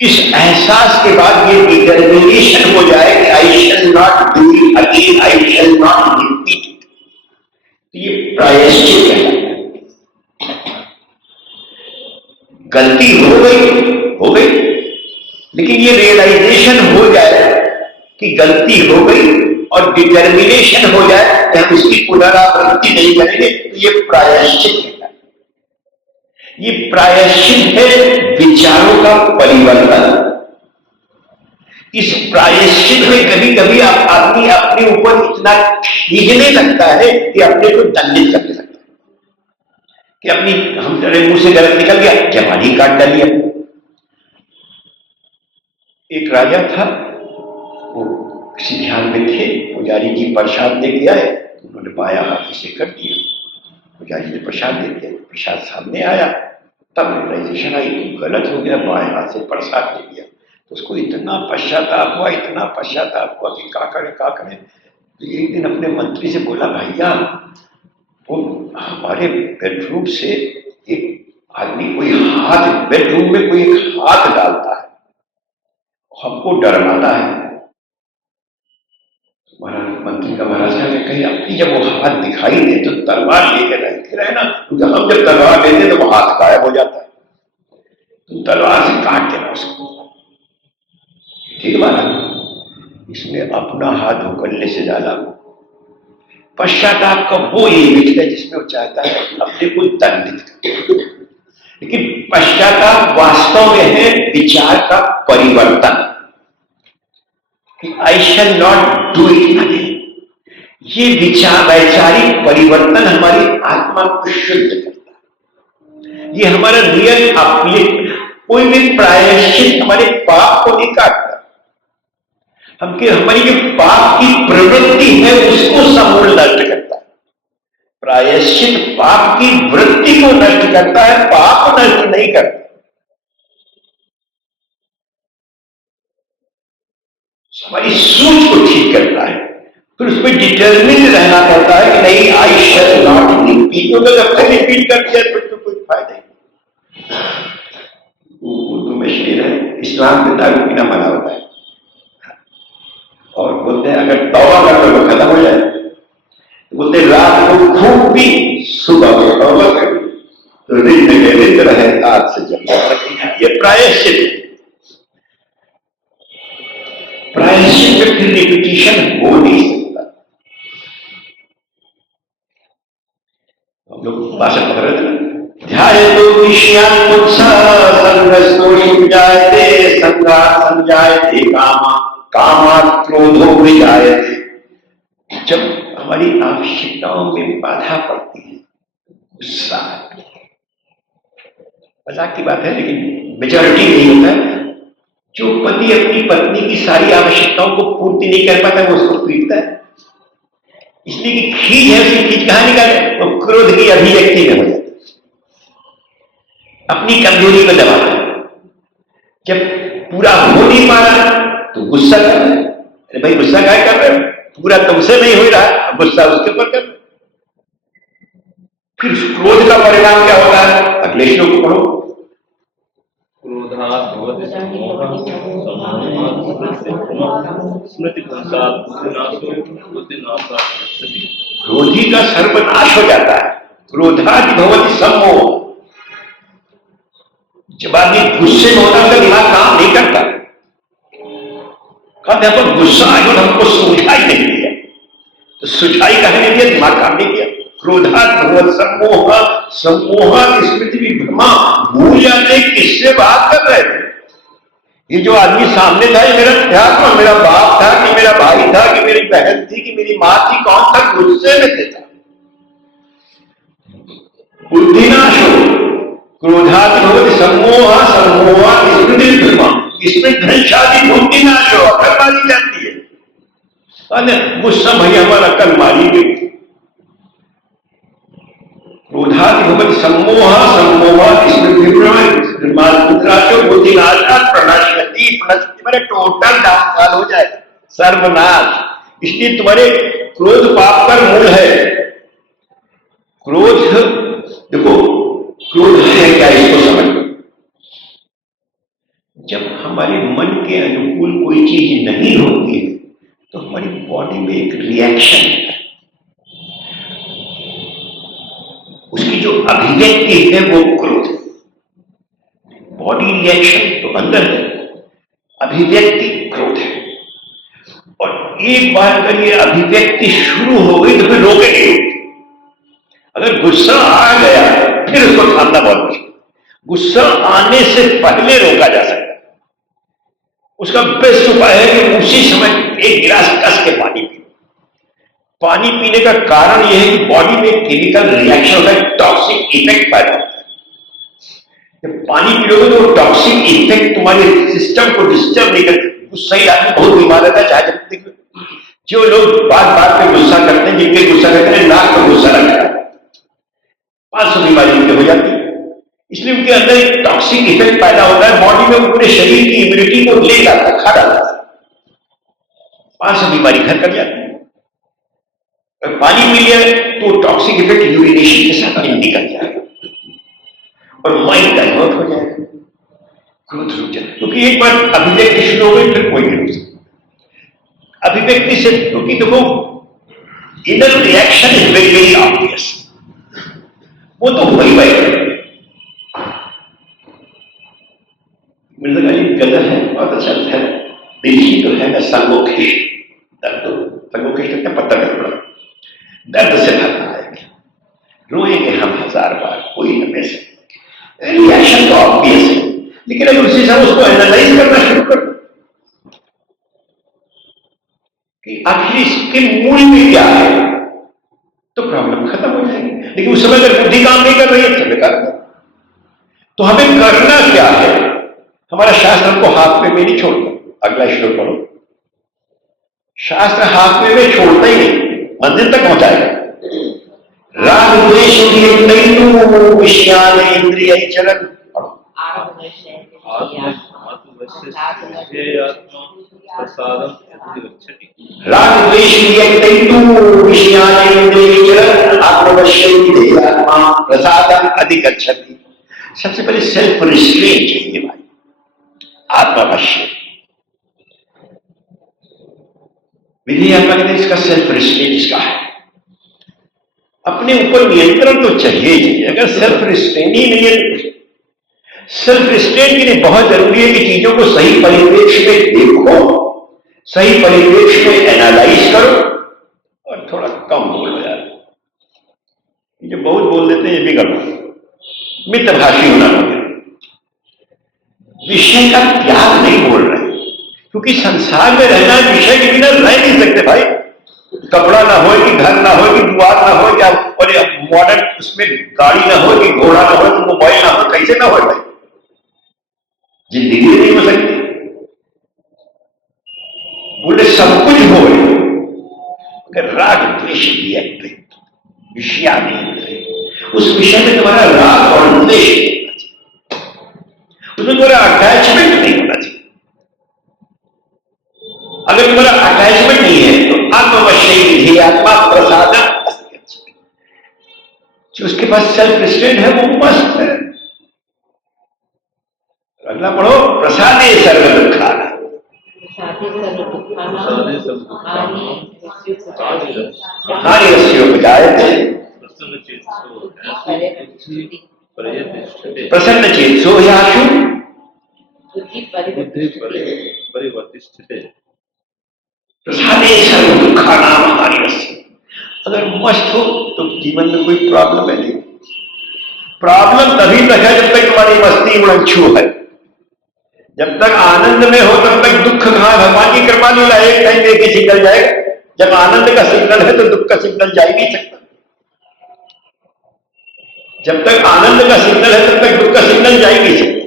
इस एहसास के बाद ये डिटर्मिनेशन हो जाए कि I shall not do it again, I shall not repeat it, ये प्रायश्चित है। गलती हो गई, लेकिन ये रियलाइजेशन हो जाए कि गलती हो गई और डिटर्मिनेशन हो जाए कि हम इसकी पुनरावृत्ति नहीं करेंगे, तो ये प्रायश्चित है। ये प्रायश्चित है विचारों का परिवर्तन। इस प्रायश्चित में कभी कभी आप आदमी अपने ऊपर इतना खींचने लगता है कि अपने को दंडित करने लगता है कि अपनी हम तेरे मुंह से गलत निकल गया, जवानी काट डाली अपनी। एक राजा था, वो किसी ध्यान में थे, पुजारी जी प्रसाद दे के आए, तो उन्होंने बाया हाथ से कर दिया, पुजारी ने प्रसाद दे दिया, प्रसाद सामने आया, तब रियलाइजेशन आई कि गलत हो गया, बाएं हाथ से प्रसाद दे दिया। तो उसको इतना पश्चाताप हुआ, इतना पश्चाताप हुआ कि क्या करें। तो एक दिन अपने मंत्री से बोला, भैया वो हमारे बेडरूम से एक आदमी कोई हाथ, बेडरूम में कोई एक हाथ डालता है, हमको डरवाता है। मंत्री का महाराज ने कही, अपनी जब वो हाथ दिखाई दे तो तलवार लेकर रहते रहे ना, क्योंकि हम जब तलवार लेते तो वो हाथ गायब हो जाता है, तुम तलवार से काट देना उसको, ठीक है। इसने अपना हाथ उगलने से डाला, पश्चाताप का वो इवेंट है जिसमें वो चाहता है अपने को दंडित कर। लेकिन पश्चाताप वास्तव में है विचार का परिवर्तन, कि I shall not do it again. ये विचार वैचारिक परिवर्तन हमारी आत्मा को शुद्ध करता है। ये हमारा रियल अपलिफ्ट, कोई भी प्रायश्चित हमारे पाप को नहीं काटता, हमारी जो पाप की प्रवृत्ति है उसको समूल नष्ट करता है। प्रायश्चित पाप की वृत्ति को नष्ट करता है, पाप नष्ट नहीं करता। हमारी सोच को ठीक करता है, फिर उसमें डिटर्मिन रहना पड़ता है कि नहीं, आई शैल नॉट रिपीट। तो अगर रिपीट कर दिया फिर तो कोई फायदा नहीं। उर्दू में शेर है, इस्लाम में दारू पीना मना होता है और बोलते हैं अगर तौबा कर लो तो खत्म हो जाए। तो बोलते रात को खूब पी, सुबह को तौबा कर तो रिंद के रिंद रहे आज से जब। ये प्रायश्चित में फिर रिपीटिशन हो नहीं सकता। हम लोग भाषा पढ़ रहे थे, ध्यायतो विषयान् संगस्तोषु जायते, संगात् संजायते कामा, कामात् क्रोधो विजायते। जब हमारी आवश्यकताओं में बाधा पड़ती है, गुस्सा, मजाक की बात है लेकिन मेजॉरिटी नहीं होता है। जो पति अपनी पत्नी की सारी आवश्यकताओं को पूर्ति नहीं कर पाता वो उसको पीटता है, इसलिए कि खीज है, उसकी खीज कहां निकाले, वो क्रोध की अभिव्यक्ति में हो जाती है, अपनी कमजोरी को दबाता है। जब पूरा हो नहीं पा रहा तो गुस्सा कर रहे, अरे भाई गुस्सा क्या कर रहे हो, पूरा तुमसे नहीं हो रहा, गुस्सा उसके ऊपर कर। फिर क्रोध का परिणाम क्या होता है, अगले श्लोक को पढ़ो। क्रोधी का सर्वनाश हो जाता है, क्रोधादि भवति सम्मोह। जब आदमी गुस्से में होता है तो दिमाग काम नहीं करता, कहते हैं गुस्सा आया और हमको सुझाई नहीं दिया, तो सुझाई कहा नहीं दिया, दिमाग काम नहीं किया। क्रोधात् भवति सम्मोह, सम्मोहात् स्मृति विभ्रमा, भूल जाते किससे बात कर रहे थे। ये जो आदमी सामने था ये मेरा क्या था, मेरा बाप था कि मेरा भाई था कि मेरी बहन थी कि मेरी मां थी, कौन था, गुस्से में थे। बुद्धिनाश हो, क्रोधात् भवति सम्मोह, सम्मोहात् स्मृति विभ्रमा, इसमें धनशादी बुद्धिनाश हो, अकल मारी जाती है। गुस्सा भैया हमारा अकल मारी गई। क्रोधादि भवति सम्मोह, सम्मोहात् स्मृति विभ्रमा, बुद्धिनाशात् प्रणश्यति, प्रणश्यति माने टोटल डाउनफॉल हो जाएगा, सर्वनाश। इसलिए तुम्हारे क्रोध पाप का मूल है। क्रोध देखो, क्रोध है क्या, इसको समझो। जब हमारे मन के अनुकूल कोई चीज नहीं होती है तो हमारी बॉडी में एक रिएक्शन है, उसकी जो अभिव्यक्ति है वो क्रोध है। बॉडी रिएक्शन तो अंदर है, अभिव्यक्ति क्रोध है। और एक बार अगर ये अभिव्यक्ति शुरू हो गई तो फिर रोके नहीं। अगर गुस्सा आ गया फिर उसको थामना बहुत मुश्किल। गुस्सा आने से पहले रोका जा सकता है। उसका बेस्ट उपाय है कि उसी समय एक गिलास कस के पानी पी। पानी पीने का कारण यह है कि बॉडी में केमिकल रिएक्शन होता है, टॉक्सिक इफेक्ट पैदा होता है। जब पानी पियोगे तो टॉक्सिक इफेक्ट तुम्हारे सिस्टम को डिस्टर्ब नहीं करता। गुस्सा ही आदमी बहुत बीमार रहता है, चाहे जब जो लोग बात बात पे गुस्सा करते हैं, जिनके गुस्सा करते हैं नाक पर गुस्सा लगता है, 500 बीमारी उनके हो जाती है। इसलिए उनके अंदर एक टॉक्सिक इफेक्ट पैदा होता है, बॉडी में पूरे शरीर की इम्यूनिटी को ले जाता है, खा डालता है, 500 बीमारी घर कर जाती है। अगर पानी पी लिया तो टॉक्सिक इफेक्ट यूरिनेशन के साथ निकल जाएगा और माइंड डाइवर्ट हो जाएगा, क्रोध रुक जाएगा। क्योंकि एक बार अभिव्यक्ति शुरू हो गई फिर कोई नहीं रुक सकता। अभिव्यक्ति से क्योंकि देखो inner reaction is very very obvious, वो तो हो ही गए। मिर्जा गालिब गजल है, बहुत अच्छा है, दिल्ली तो है ना संगोखेश, संगोखेश क्या पत्ता कर पड़ा, हम उसको एनालाइज करना शुरू कर दें कि आखिर इसके मूल में क्या है, तो प्रॉब्लम खत्म हो जाएगी। लेकिन उस समय अगर बुद्धि काम नहीं कर रही है तो बेकार है। तो हमें करना क्या है? हमारा शास्त्र हमको हाथ में नहीं छोड़ता। अगला श्लोक पढ़ो। शास्त्र हाथ में छोड़ता ही नहीं, मंदिर तक पहुंचाएगा। राग द्वेष विषयान इंद्रिय चरण पढ़ो। राग द्वेष विषयान इंद्रिय चरण आत्मवश्यम प्रसादम अधिगच्छति। सबसे पहले सेल्फ रिस्ट्रेंट चाहिए भाई, आत्मवश्य। विधेयात्मा के इसका सेल्फ रिस्ट्रेंट इसका है, अपने ऊपर नियंत्रण तो चाहिए। अगर सेल्फ रिस्ट्रेंट ही नहीं है, सेल्फ रिस्ट्रेंट के लिए बहुत जरूरी है कि चीजों को सही परिवेश में देखो, सही परिवेश में एनालाइज करो और थोड़ा कम बोलो यार। जो बहुत बोल देते हैं ये भी गलत, मितभाषी होना होगा। विषय का त्याग नहीं बोल रहे, क्योंकि संसार में रहना विषय के बिना रह नहीं सकते भाई। कपड़ा ना हो कि घर ना हो कि द्वार ना हो क्या, और मॉडर्न उसमें गाड़ी ना हो कि घोड़ा ना हो कि मोबाइल ना हो, कैसे ना हो भाई? जिंदगी नहीं हो सकती। बोले सब कुछ हो, अगर राग द्वेष विषया नहीं, उस विषय में तुम्हारा राग और द्वेष नहीं होना चाहिए, उसमें तुम्हारा अटैचमेंट नहीं होना चाहिए। अगर तुम्हारा अटैचमेंट नहीं है तो आत्मवश्य विधि आत्मा प्रसादम, जो उसके पास सेल्फ रिस्ट्रेंट है वो मस्त है। अगला पढ़ो। प्रसादे सर्व दुखाना, प्रसन्न चेतसो याशु प्रसादे सर्व दुखानाम हार्यस्य। अगर मस्त हो तो जीवन में कोई प्रॉब्लम है नहीं। प्रॉब्लम तभी तक है जब तक तुम्हारी मस्ती उड़ंछू है। जब तक आनंद में हो तब तक दुख कहां? भगवान की कृपा लीला, एक टाइम एक ही सिग्नल जाएगा। जब आनंद का सिग्नल है तो दुख का सिग्नल जा ही नहीं सकता। जब तक आनंद का सिग्नल है तब तक दुख का सिग्नल जा ही नहीं सकता।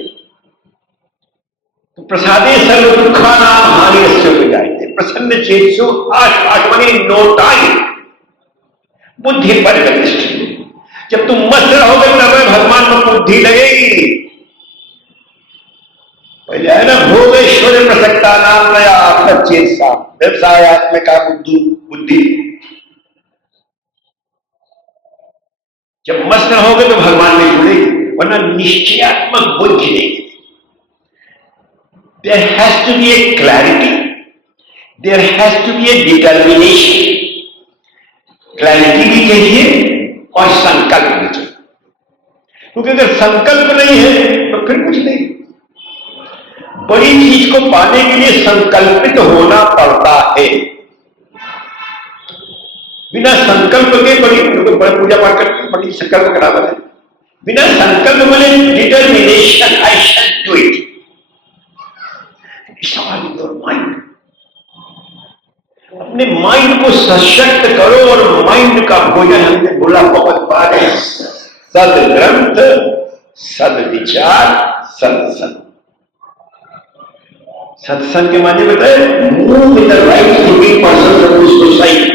तो प्रसादे सर्व दुखानाम हार्यस्य विजायते प्रसन्न चेतसो आश्वासमनि नो टाइम बुद्धि परिवर्तिष्ठ। जब तुम मस्त रहोगे तब भगवान में बुद्धि लगेगी। पहले है ना, भोगेश्वर प्रसक्ता नाम नया चेतसा व्यवसायत्मका बुद्धि। जब मस्त रहोगे तो भगवान में जुड़ेगी, वरना निश्चयात्मक बुद्धि नहीं। There has to be a clarity, there has to be a determination. Clarity भी चाहिए और संकल्प भी चाहिए, क्योंकि अगर संकल्प नहीं है तो फिर कुछ नहीं। बड़ी चीज को पाने के लिए संकल्पित होना पड़ता है। बिना संकल्प के बड़ी पूजा पाठ करके बड़ी संकल्प करावत है। बिना संकल्प बने determination, I shall do it. It's all in your mind. अपने माइंड को सशक्त करो, और माइंड का भोजन हमने बोला बहुत बार है, सदग्रंथ, सदविचार, सत्संग। सत्संग के माने बताए, move with the right thinking person of this society.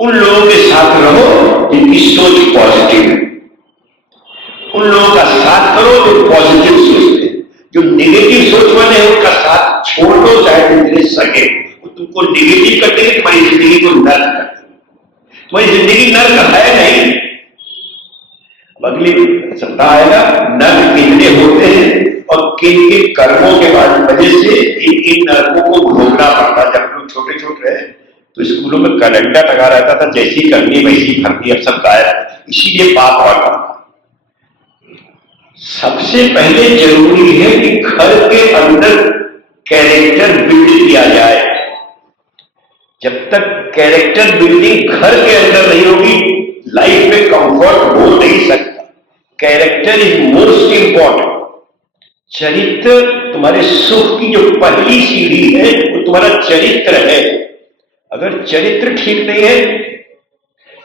उन लोगों के साथ रहो जिनकी सोच पॉजिटिव है। उन लोगों का साथ करो जो पॉजिटिव सोचते हैं। जो नेगेटिव सोच वाले हैं उनका साथ छोड़ दो, चाहे जितने सके। तुमको नेगेटिव करते हैं, तुम्हारी जिंदगी को नर्क करते हैं। तुम्हारी जिंदगी नर्क है नहीं। अगली सप्ताह आएगा नर्क कितने होते हैं और किन किन कर्मों के वजह से इन नर्कों को भोगना पड़ता। जब लोग छोटे छोटे रहे तो स्कूलों में कैलेंडर लगा रहता था, जैसी करनी वैसी भरती, अब सब गायब। इसीलिए पाप और बढ़ता। सबसे पहले जरूरी है कि घर के अंदर कैरेक्टर बिल्ड किया जाए। जब तक कैरेक्टर बिल्डिंग घर के अंदर नहीं होगी, लाइफ में कंफर्ट हो नहीं सकता। Character is most important. चरित्र तुम्हारे सुख की जो पहली सीढ़ी है वो तुम्हारा चरित्र है। अगर चरित्र ठीक नहीं है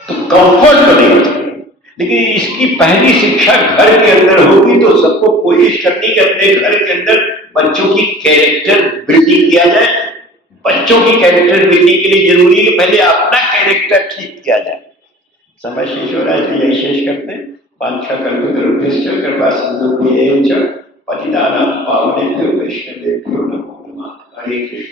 तो कंफर्ट तो नहीं होता। लेकिन इसकी पहली शिक्षा घर के अंदर होगी, तो सबको कोशिश करनी कि अपने घर के अंदर बच्चों की कैरेक्टर बिल्डिंग किया जाए। बच्चों की कैरेक्टर बिल्डिंग के लिए जरूरी है कि पहले अपना कैरेक्टर ठीक किया जाए। समय शेष हो रहा है तो यही शेष करते हैं। वांछा कल्पतरुभ्यश्च कृपा सिंधुभ्येव च पतितानां पावनेभ्यो वैष्णवेभ्यो नमो नमः। हरे कृष्ण।